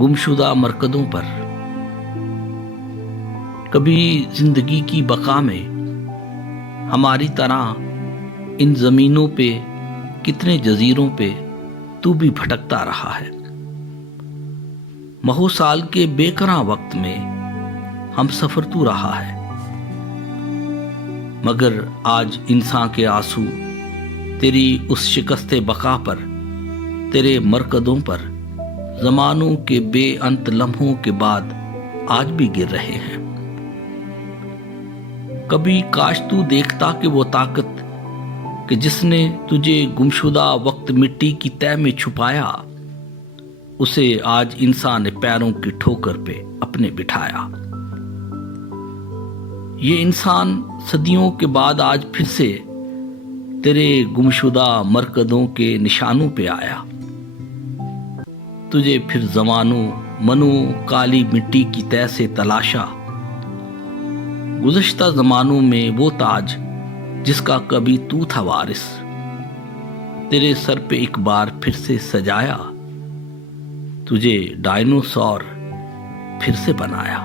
گمشدہ مرکزوں پر. کبھی زندگی کی بقا میں ہماری طرح ان زمینوں پہ کتنے جزیروں پہ تو بھی بھٹکتا رہا ہے. ماہو سال کے بے کراں وقت میں ہم سفر تو رہا ہے، مگر آج انسان کے آنسو تیری اس شکست بقا پر، تیرے مرکزوں پر زمانوں کے بے انت لمحوں کے بعد آج بھی گر رہے ہیں. کبھی کاش تو دیکھتا کہ وہ طاقت کہ جس نے تجھے گمشدہ وقت مٹی کی تہ میں چھپایا، اسے آج انسان نے پیروں کی ٹھوکر پہ اپنے بٹھایا. یہ انسان صدیوں کے بعد آج پھر سے تیرے گمشدہ مرکزوں کے نشانوں پہ آیا. تجھے پھر زمانوں منو کالی مٹی کی تہ سے تلاشا. گزشتہ زمانوں میں وہ تاج جس کا کبھی تو تھا وارث، تیرے سر پہ ایک بار پھر سے سجایا. تجھے ڈائنوسور پھر سے بنایا.